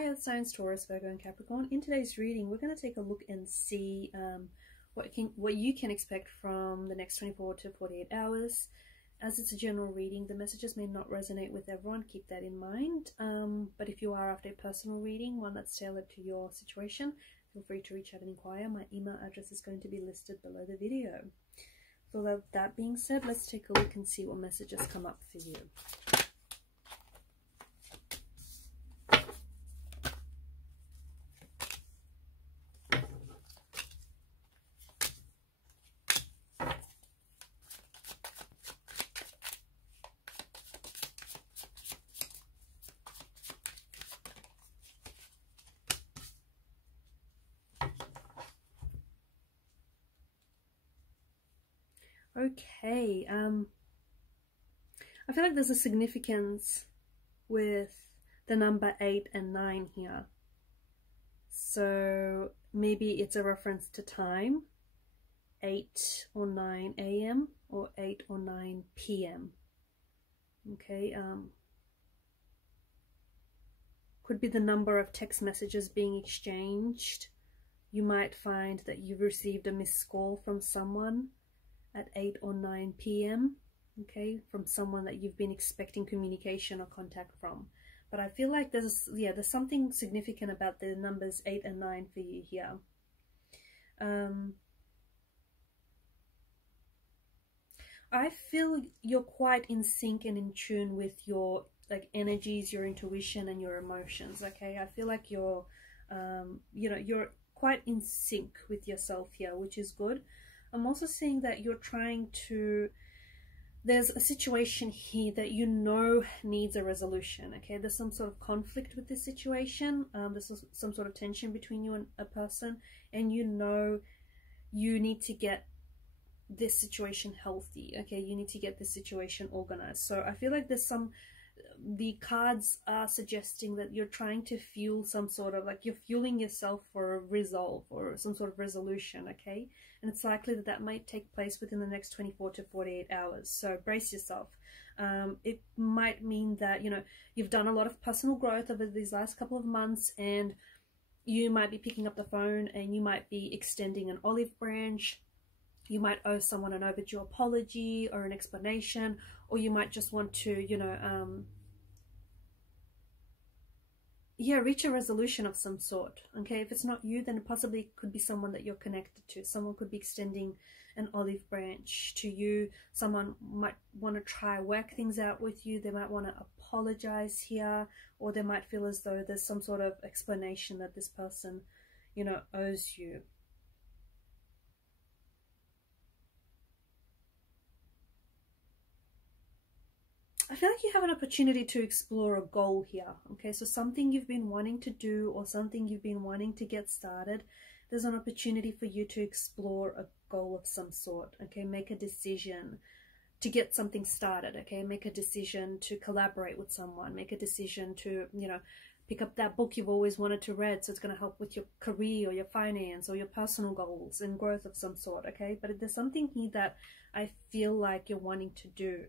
Hi Earth Signs, Taurus, Virgo and Capricorn. In today's reading, we're going to take a look and see what you can expect from the next 24 to 48 hours. As it's a general reading, the messages may not resonate with everyone. Keep that in mind. But if you are after a personal reading, one that's tailored to your situation, feel free to reach out and inquire. My email address is going to be listed below the video. So that being said, let's take a look and see what messages come up for you. Okay, I feel like there's a significance with the number 8 and 9 here. So maybe it's a reference to time, 8 or 9 a.m. or 8 or 9 p.m. Okay, could be the number of text messages being exchanged. You might find that you've received a missed call from someone at 8 or 9 p.m. okay, from someone that you've been expecting communication or contact from. But I feel like there's something significant about the numbers 8 and 9 for you here. I feel you're quite in sync and in tune with your energies, your intuition and your emotions. Okay, I feel like you're you're quite in sync with yourself here, which is good. I'm also seeing that you're trying to, there's a situation here that you know needs a resolution. Okay, there's some sort of conflict with this situation. There's some sort of tension between you and a person, and you know you need to get this situation healthy. Okay, you need to get this situation organized. So I feel like there's the cards are suggesting that you're trying to fuel some sort of, you're fueling yourself for a resolve or some sort of resolution. Okay, and it's likely that that might take place within the next 24 to 48 hours. So brace yourself. It might mean that, you've done a lot of personal growth over these last couple of months, and you might be picking up the phone and you might be extending an olive branch. You might owe someone an overdue apology or an explanation, or you might just want to, reach a resolution of some sort. Okay, if it's not you, then it possibly could be someone that you're connected to. Someone could be extending an olive branch to you. Someone might want to try work things out with you. They might want to apologize here, or they might feel as though there's some sort of explanation that this person, owes you. I feel like you have an opportunity to explore a goal here. Okay, so something you've been wanting to do or something you've been wanting to get started, there's an opportunity for you to explore a goal of some sort. Okay, make a decision to get something started. Okay, make a decision to collaborate with someone, make a decision to, pick up that book you've always wanted to read, so it's going to help with your career or your finance or your personal goals and growth of some sort. Okay, but there's something here that I feel like you're wanting to do,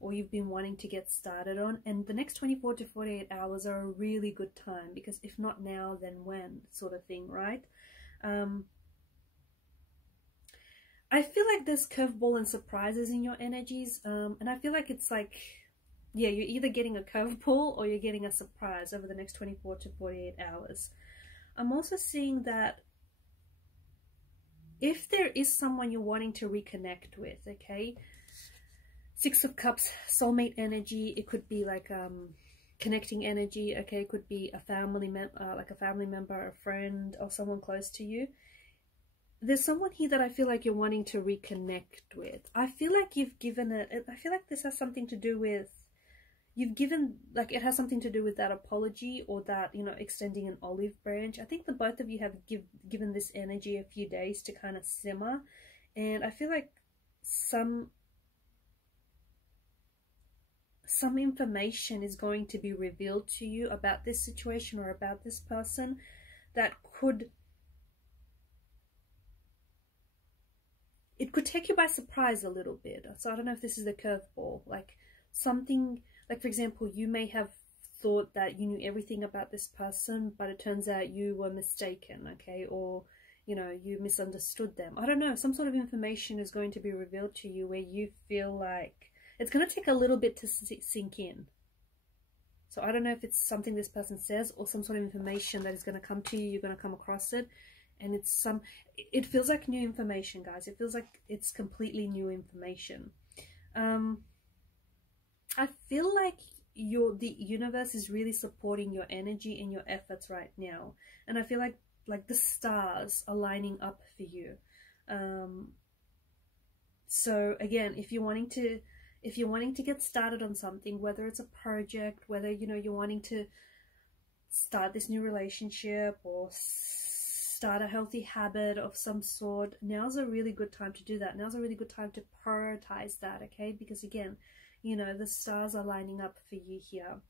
or you've been wanting to get started on, and the next 24 to 48 hours are a really good time, because if not now, then when, sort of thing, right? I feel like there's curveball and surprises in your energies, and I feel like it's you're either getting a curveball or you're getting a surprise over the next 24 to 48 hours. I'm also seeing that if there is someone you're wanting to reconnect with, okay, 6 of Cups, soulmate energy. It could be connecting energy. Okay, it could be a family member, a friend, or someone close to you. There's someone here that I feel like you're wanting to reconnect with. I feel like you've given it. I feel like this has something to do with it has something to do with that apology or that extending an olive branch. I think the both of you have given this energy a few days to kind of simmer, and I feel like some information is going to be revealed to you about this situation or about this person that could take you by surprise a little bit. So I don't know if this is the curveball, something for example, you may have thought that you knew everything about this person, but it turns out you were mistaken, okay? Or, you know, you misunderstood them. I don't know, some sort of information is going to be revealed to you where you feel like it's going to take a little bit to sink in. So I don't know if it's something this person says or some sort of information that is going to come to you, you're going to come across it, and it feels like new information, guys. It feels like it's completely new information. I feel like the universe is really supporting your energy and your efforts right now, and I feel like the stars are lining up for you. So again, if you're wanting to get started on something, whether it's a project, whether, you know, you're wanting to start this new relationship or start a healthy habit of some sort, now's a really good time to do that. Now's a really good time to prioritize that, okay? Because again, you know, the stars are lining up for you here.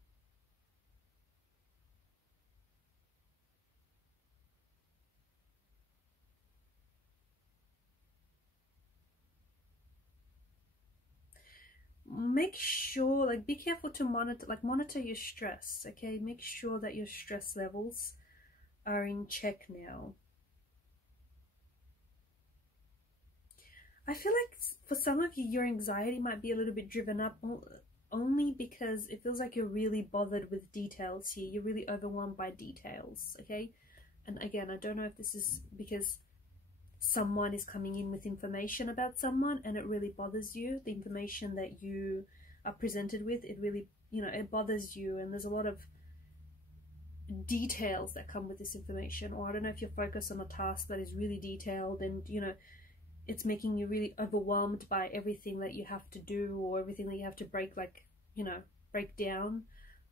Make sure, like, be careful to monitor your stress, okay? Make sure that your stress levels are in check now. I feel like for some of you, your anxiety might be a little bit driven up only because it feels like you're really bothered with details here. You're really overwhelmed by details, okay? And again, I don't know if this is because someone is coming in with information about someone and it really bothers you. The information that you are presented with, it really, you know, it bothers you, and there's a lot of details that come with this information. Or I don't know if you're focused on a task that is really detailed and, you know, it's making you really overwhelmed by everything that you have to do or everything that you have to break down.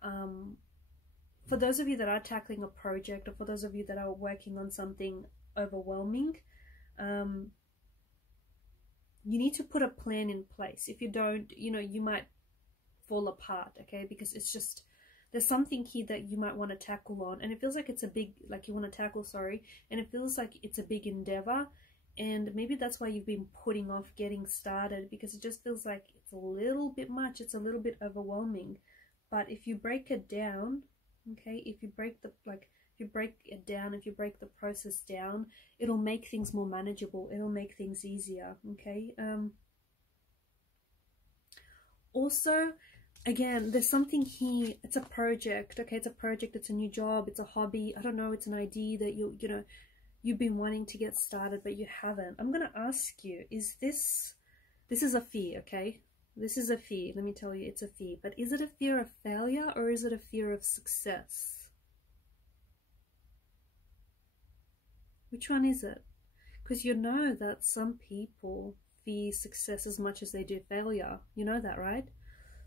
For those of you that are tackling a project, or for those of you that are working on something overwhelming, you need to put a plan in place. If you don't, you know, you might fall apart, okay? Because it's just, there's something here that you might want to tackle on, and it feels like it's a big, like you want to tackle, sorry, and it feels like it's a big endeavor. And maybe that's why you've been putting off getting started, because it just feels like it's a little bit much, it's a little bit overwhelming. But if you break it down, okay, if you break it down, if you break the process down, it'll make things more manageable, it'll make things easier, okay? Also, again, there's something here, it's a project, okay? It's a project, it's a new job, it's a hobby, I don't know, it's an idea that you've been wanting to get started, but you haven't. I'm going to ask you, this is a fear, okay? This is a fear. Let me tell you, it's a fear. But is it a fear of failure or is it a fear of success? Which one is it? Because you know that some people fear success as much as they do failure. You know that, right?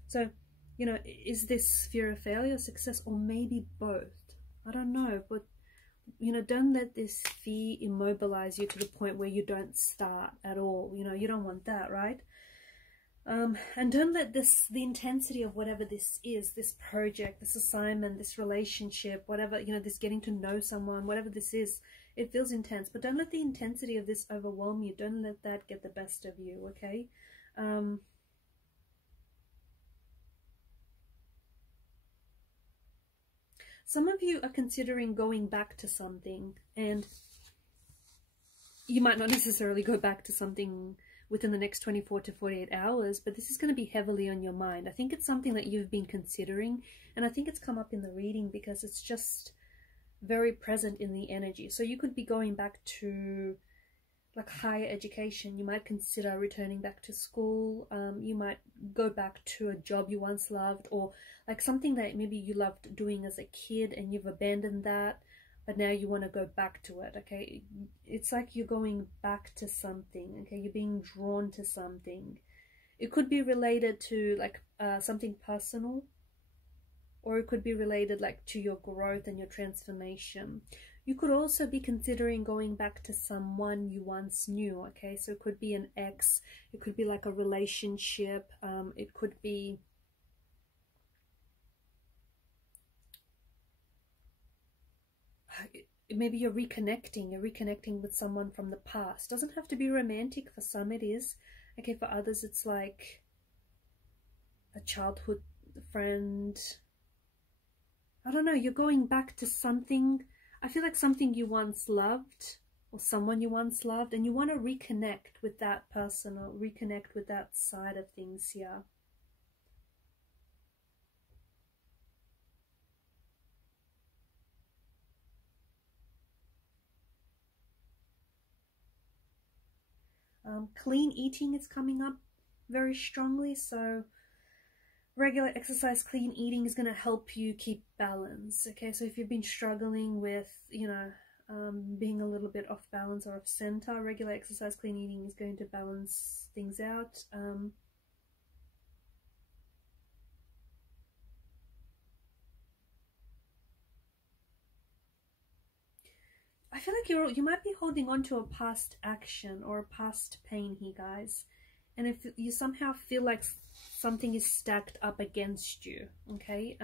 So, you know, is this fear of failure, success, or maybe both? I don't know, but you know, don't let this fear immobilize you to the point where you don't start at all. You know, you don't want that, right? And don't let the intensity of whatever this is, this project, this assignment, this relationship, whatever, you know, this getting to know someone, whatever this is, it feels intense. But don't let the intensity of this overwhelm you. Don't let that get the best of you, okay? Some of you are considering going back to something, and you might not necessarily go back to something within the next 24 to 48 hours, but this is going to be heavily on your mind. I think it's something that you've been considering, and I think it's come up in the reading because it's just very present in the energy. So you could be going back to like higher education. You might consider returning back to school. You might go back to a job you once loved, or like something that maybe you loved doing as a kid and you've abandoned that, but now you want to go back to it, okay? It's like you're going back to something, okay? You're being drawn to something. It could be related to like something personal, or it could be related like to your growth and your transformation. You could also be considering going back to someone you once knew, okay? So it could be an ex, it could be like a relationship, it could be maybe you're reconnecting with someone from the past. Doesn't have to be romantic. For some it is, okay? For others it's like a childhood friend, I don't know, you're going back to something. I feel like something you once loved, or someone you once loved, and you want to reconnect with that person or reconnect with that side of things here. Clean eating is coming up very strongly, so regular exercise, clean eating is going to help you keep balance. Okay, so if you've been struggling with, you know, being a little bit off balance or off center, regular exercise, clean eating is going to balance things out. I feel like you might be holding on to a past action or a past pain here, guys. And if you somehow feel like something is stacked up against you, okay?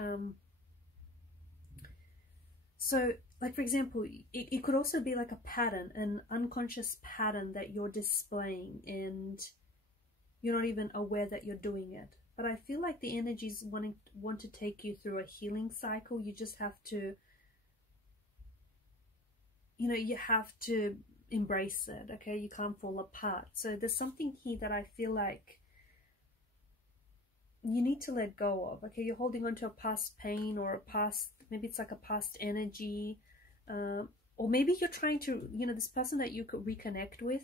So, like, for example, it could also be like a pattern, an unconscious pattern that you're displaying and you're not even aware that you're doing it. But I feel like the energies want to take you through a healing cycle. You just have to, you know, you have to embrace it, okay? You can't fall apart. So there's something here that I feel like you need to let go of, okay? You're holding on to a past pain or a past, maybe it's like a past energy, or maybe you're trying to, you know, this person that you could reconnect with,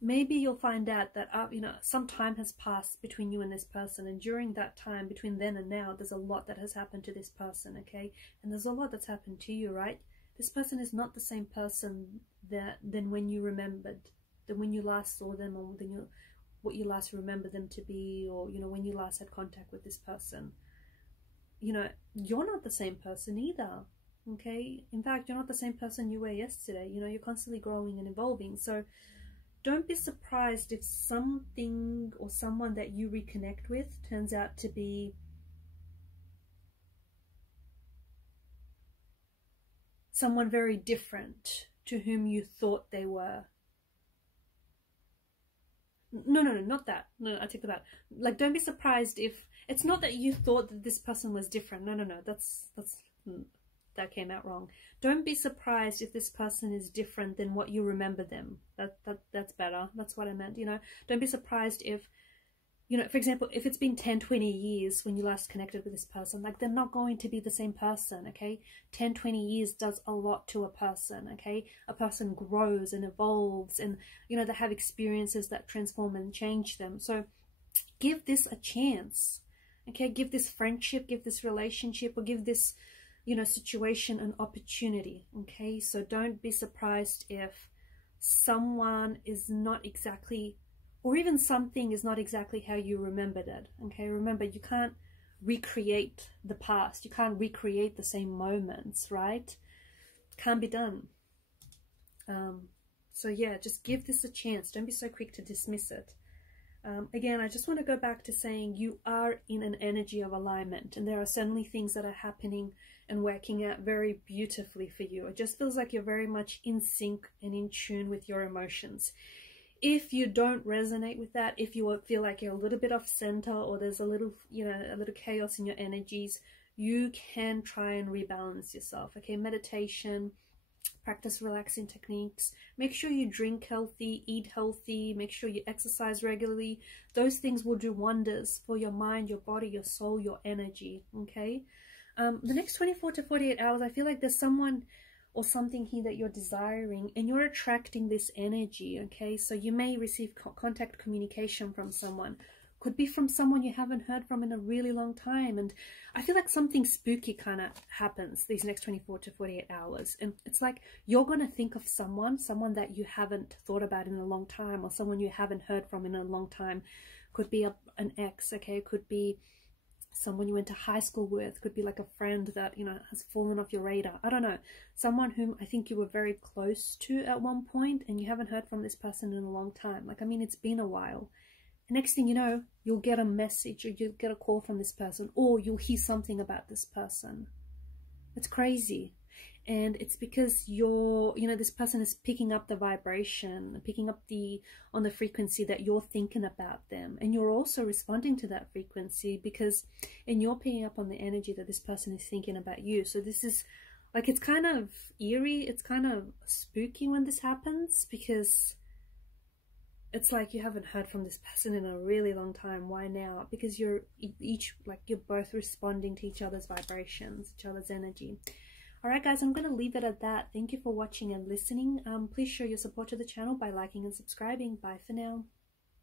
maybe you'll find out that, you know, some time has passed between you and this person, and during that time, between then and now, there's a lot that has happened to this person, okay? And there's a lot that's happened to you, right? This person is not the same person than when you remembered, than when you last saw them, or than what you last remember them to be, or, you know, when you last had contact with this person. You know, you're not the same person either, okay? In fact, you're not the same person you were yesterday. You know, you're constantly growing and evolving. So don't be surprised if something or someone that you reconnect with turns out to be someone very different to whom you thought they were. No, not that. No, I take that back. Like, don't be surprised if it's not that you thought that this person was different. No, that came out wrong. Don't be surprised if this person is different than what you remember them. That's better. That's what I meant. You know, don't be surprised if, you know, for example, if it's been 10, 20 years when you last connected with this person, like, they're not going to be the same person, okay? 10, 20 years does a lot to a person, okay? A person grows and evolves, and, you know, they have experiences that transform and change them. So give this a chance, okay? Give this friendship, give this relationship, or give this, you know, situation an opportunity, okay? So don't be surprised if someone is not exactly, or even something is not exactly how you remembered it, okay? Remember, you can't recreate the past. You can't recreate the same moments, right? Can't be done. So yeah, just give this a chance. Don't be so quick to dismiss it. Again, I just want to go back to saying you are in an energy of alignment, and there are certainly things that are happening and working out very beautifully for you. It just feels like you're very much in sync and in tune with your emotions. If you don't resonate with that, if you feel like you're a little bit off center, or there's a little, you know, a little chaos in your energies, you can try and rebalance yourself, okay? Meditation, practice relaxing techniques, make sure you drink healthy, eat healthy, make sure you exercise regularly. Those things will do wonders for your mind, your body, your soul, your energy, okay? The next 24 to 48 hours, I feel like there's someone or something here that you're desiring, and you're attracting this energy, okay? So you may receive contact communication from someone. Could be from someone you haven't heard from in a really long time, and I feel like something spooky kind of happens these next 24 to 48 hours, and it's like you're going to think of someone that you haven't thought about in a long time, or someone you haven't heard from in a long time. Could be an ex, okay? Could be someone you went to high school with, could be like a friend that, you know, has fallen off your radar. I don't know. Someone whom I think you were very close to at one point, and you haven't heard from this person in a long time. Like, I mean, it's been a while. And next thing you know, you'll get a message, or you'll get a call from this person, or you'll hear something about this person. It's crazy. And it's because you're, you know, this person is picking up the vibration, picking up on the frequency that you're thinking about them, and you're also responding to that frequency, because and you're picking up on the energy that this person is thinking about you. So this is like, it's kind of eerie, it's kind of spooky when this happens, because it's like you haven't heard from this person in a really long time. Why now? Because you're you're both responding to each other's vibrations, each other's energy. Alright guys, I'm going to leave it at that. Thank you for watching and listening. Please show your support to the channel by liking and subscribing. Bye for now.